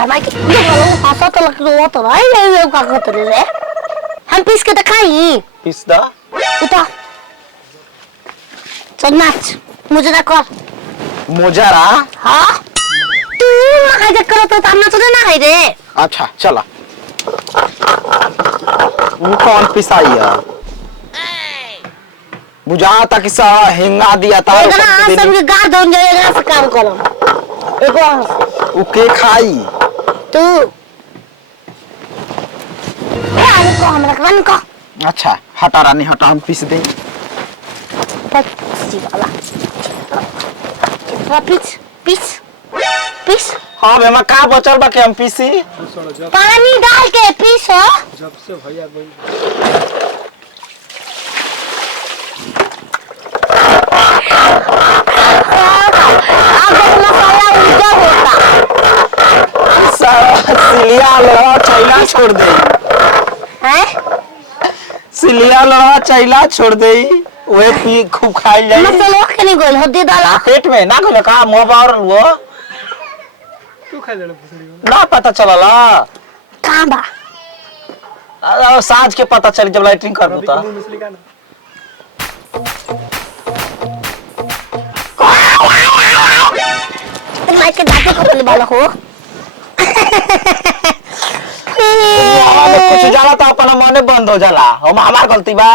समय की हंसा तो लग रहा तो भाई ये का करते रे हम पीस के दिखाई पीस दा उठा चल नाच मुझे ना कर मोजरा हाँ तू ना खाई करो तो हम ना ना खाई रे अच्छा चला वो कौन पिसाई है बुझाता कि सा हिंगा दिया था एक ना सब के गाड़ दो जाएगा से काम करो एक उके खाई तू यार को हमरा कवन को अच्छा हटा रानी हटा हम पीस दें पीस वाला पीस पीस पीस हाँ बेमा का बचल बा के हम पीसी पानी डाल के पीसो जब से भैया बोल सिलिया लोहा चैला छोड़ दे हैं सिलिया लोहा चैला छोड़ दे ओए पी खूब खाई जाई मसाला के नहीं गोल हल्दी डाला पेट में ना गोल का मुंह बाहर वो तू खा लेना पुसड़ी ना पता चलला कहां बा साँझ के पता चली जब लाइटिंग कर दू त मछली का ना मैं के दांत खोलने वाला हो कुछ जाला तो अपना मने बंद हो जाला हम हमार गलती बा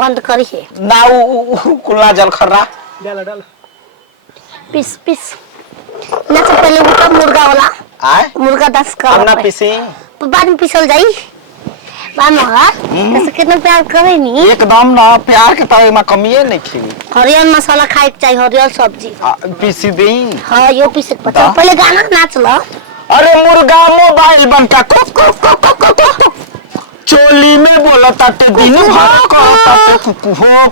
बंद करी है ना कुल्ला जल खर्रा डाला डाला पीस पीस ना तो पहले वो मुर्गा वाला आए मुर्गा 10 का हम ना पीसी बाद में पिसल जाई बाद में ऐसे कितना प्यार करे नी एकदम ना प्यार के तो में कमिए नहीं खी हरियर मसाला खाए के चाहिए हरियर सब्जी पीसी देई हां यो पीसे के पता पहले गाना नाच लो अरे मुर्गा मोबाइल बनका कुक कुक कुक कुक कुक चोली में बोला ताते दिन भर करता कुक हो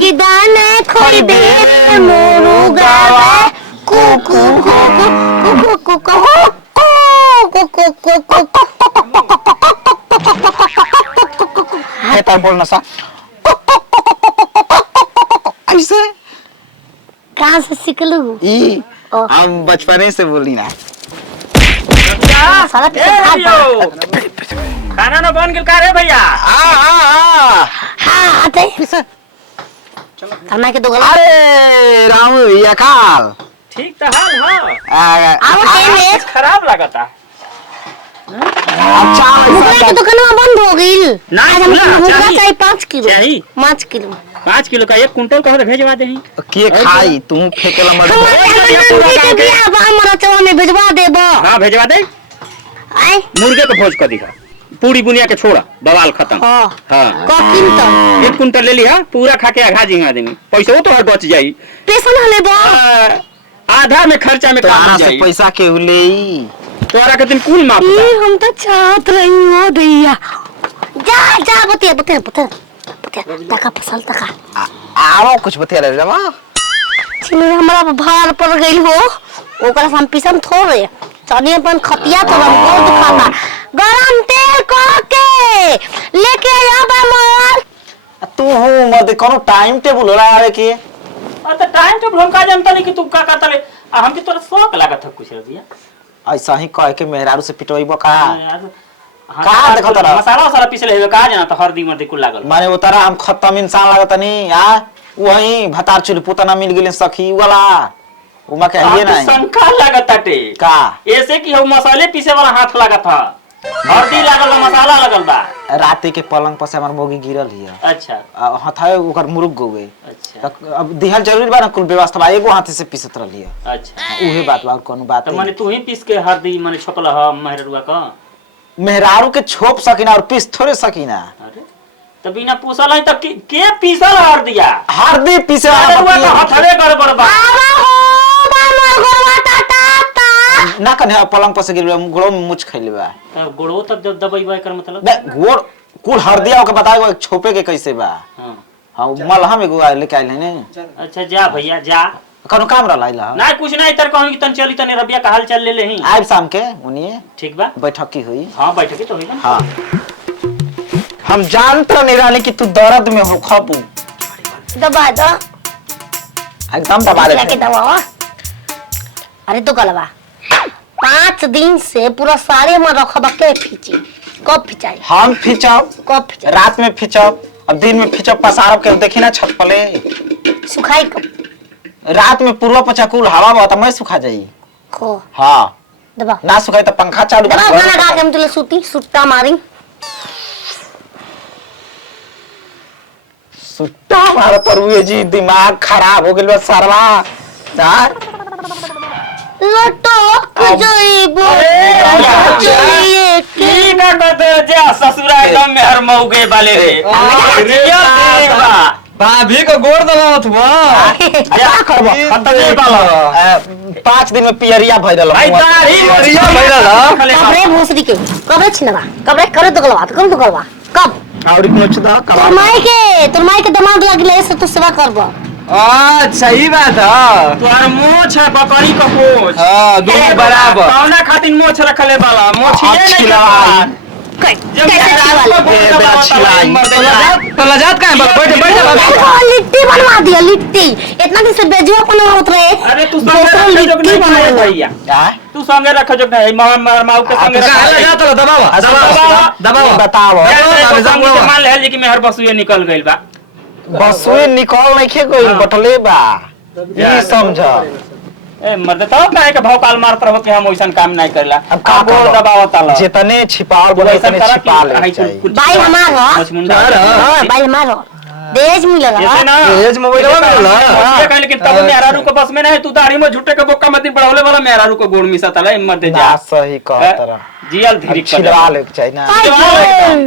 कि दाना खोई दे मुर्गा कुकु कुकु कुकु है तो बोलना सा ऐसे कहां से सीखलू ई हम बचपने से बोली ना साला खाना ना बन गेल का रे भैया हां आते खाना के दो गला अरे राम भैया काल ठीक तो हाल आओ टेने खराब लगता अच्छा मुर्गा की दुकान बंद हो गई ना मुर्गा चाहिए 5 किलो चाहिए 5 किलो 5 किलो का 1 कुंटल का भेजवा दे के खाई तुम फेकेला मत हमारा चवा में भेजवा देबो हां भेजवा दे आए मुर्गे को भोज कर दिखा पूरी बुनिया के छोड़ा बवाल खत्म हां हां का किंतल 1 कुंटल ले लिया पूरा खा के आधा जिंगा देनी पैसा तो हर बच जाई पैसा ना लेबो आधा में खर्चा में काम से जाई पैसा के लेई तोरा के दिन कुल माफ ये हम तो चाहत रही हो दैया जा जा बते बते बते तका फसल तका आओ कुछ बता रहे जमा छिने हमरा भार पड़ गई हो ओकरा हम पिसम थोड़े चने अपन खतिया तो हम बहुत खाता गरम तेल को के लेके आबा मोर तू हो मत कोनो टाइम टेबल होला आवे के तो टाइम टेबल हम का जानता नहीं कि तू का करता ले हमके तोरा शौक लागत है कुछ रबिया ऐसा ही कह के मेहरारू से पिटोइबो का का देखो तोरा मसाला वसाला पीसले हेबे का जाना तो हरदी मर्दी कुल लागल माने उतारा हम खत्म इंसान लागत नहीं वही भतार चुल पुतना मिल गेले सखी वाला उमा के हइए ना शंका लागत ताटे का ऐसे कि हम मसाले पीसे वाला हाथ लागत था हरदी लागल बा मसाला लगल बा रात के पलंग पर से हमर मोगी गिरल हिया अच्छा हथाए ओकर मुरुक गवे अच्छा अब दिहल जरूरी बा ना कुल व्यवस्था एगो हाथ से पीसत रहलिए अच्छा उहे बात बा कोनो बात तो माने तू ही पीस के हरदी माने छोकल ह मेहरुआ का मेहरारू के छोप सकीना और पीस थोड़े सकीना अरे तो बिना पूछल है तो के पीसल हरदिया हरदी पीसे मेहरुआ का हथवे गड़बड़ बा आवा हो बा मोर गोरवा ता ना कने पलंग पर से गिर गोड़ो में मुछ खइले बा तो गोड़ो तब जब दबाई कर मतलब बे गोड़ कुल हरदिया के बताओ छोपे के कैसे बा हां हां मलहम एगो लेके आइले ने अच्छा जा भैया जा कोनो काम रहला ना कुछ नहीं तर कहूं कि तन चली तने रबिया का हाल चल ले लेही आइब शाम के उनिए ठीक बा बैठकी हुई हां बैठकी तो होई ना हां हम जानते नहीं रहले कि तू दर्द में हो खपू दबा दो एकदम दबा ले लेके दवा अरे तो गलवा 5 दिन से पूरा साड़ी में रखबा के फीची कब फिचाई हम फिचाओ कब फिचाई रात में फिचाओ अब दिन में फिचाओ पसारब के देखी ना छत पले सुखाई कब रात में पूर्वा पचाकुल हवा बता मैं सुखा जाई खो हाँ दबा ना सुखाई तो पंखा चालू दबा खाना खा के हम तुले सूती सुट्टा मारी सुट्टा मारा तरुए जी दिमाग खराब हो गेल बा सरवा यार लटक जइबो चाहिए की ना कहते जा ससुरा एकदम में हर मौके वाले रे भाभी को गोड़ दलावत हुआ क्या करबो खतरे वाला 5 दिन में पियरिया भइल भाई दाढ़ी पियरिया भइल कबरे भोसरी के कबरे छिनवा कबरे करे तो गलवा कब और कुछ दा तुर माई के दिमाग लगले से तू सेवा करबो सही बात है तोहर मोछ है बकरी का पोछ हाँ दोनों बराबर कौना खातिर मोछ रखले वाला मोछ ये नहीं छिलाई। तो लजात का है बैठे बैठे लिट्टी बनवा दिया लिट्टी इतना दिन से बेजुआ को होत रहे अरे तू संगे रख जो नहीं भैया तू संगे रख जो नहीं माऊ के संगे रख दबाओ बताओ मान ले कि मेहर बसुए निकल गइल बा बसुए निकल नहीं खे कोई बटले बा ये समझ ए मर्द तो काहे के भौकाल मारत रहो कि हम ओइसन काम नहीं करला अब का गोड़ दबाव ताला जितने छिपाओ बोले उतने छिपा ले चाहिए भाई हमारा भाई हमारा दहेज मिलला जैसे ना दहेज मोबाइल मिलला कहे लेकिन तब मेरा रुको बस में नहीं तू दाढ़ी में झुट्टे के बोका मत बढ़ावले वाला मेरा रुको गोड़ मिसा तला मर्द जा ना सही कह तरह जियल धीरे छिलवा ले चाहिए ना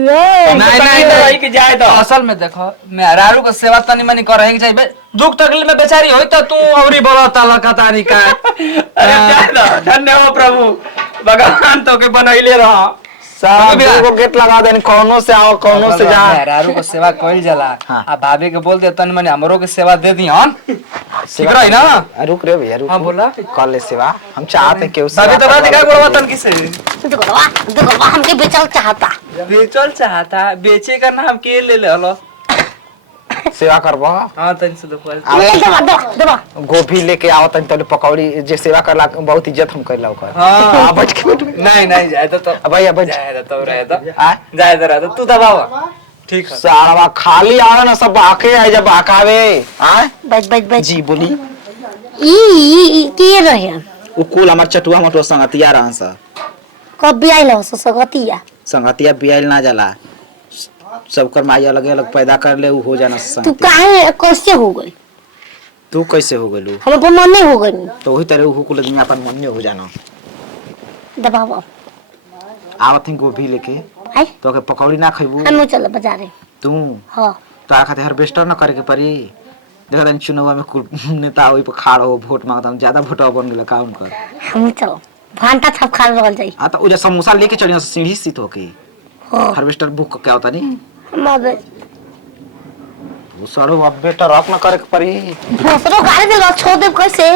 नहीं कि जाए तो असल में देखो मेहरारू को सेवा तनी मनी करे के चाहिए दुख तकलीफ में बेचारी होई तो तू औरी बोला ताला का तारी का अरे जाए तो धन्य हो प्रभु भगवान तो के बनैले रहा सब को गेट लगा देन कोनो से आओ कोनो से जा मेहरारू को सेवा कइल जाला हाँ। आ भाभी के बोल दे तनी मनी हमरो के सेवा दे दी हम ठीक रही ना रुक रे भैया रुक हाँ, बोला। कर ले सेवा हम चाहते कि उस भाभी तो रात का गोड़वा तन किसे दुगलवा हमके बेचल चाहता बेचल चाहता बेचे का नाम के ले ले हलो सेवा करबो हां तनी से देखो दबा गोभी लेके आओ तनी तले पकौड़ी जे सेवा करला बहुत इज्जत हम करला ओकर हां बच के बैठ नहीं जाए तो भैया बच जाए तो रहे तो आ जाए तो रहे तो तू दबावा ठीक है सारा खाली आवे ना सब बाके है जब बाकावे हां बच जी बोली ई के रहे उ कुल हमर चटुआ मटुआ संगतिया रहन सा कब भी आइल हो सगतिया संगतिया बियाइल ना जाला सबकर माई अलग अलग पैदा कर ले उ हो जाना तू संगतिया काहे कैसे हो गई तू कैसे हो गेलू हम अपन मन नहीं हो गई तो वही तरह उ कुल आदमी अपन मन में हो जाना दबावा आवत ही गोभी लेके आई तो के पकौड़ी ना खइबू हम चल बाजारे तू हां तार खातिर हार्वेस्टर ना करे के पड़ी देखा तन चुनाव में कुल नेता ओइ पर खाड़ हो वोट मांगता ज्यादा वोटवा बन गेल का उनकर हम चल भांटा छप खा रहल जाई आ तो उजा समोसा लेके चढ़िया सीढ़ी सीत होके हां हार्वेस्टर बुक क्या होता नहीं हम अब दूसरा अब बेटा रख ना करे के पड़ी दूसरो गाड़ी दे छोड़ दे कैसे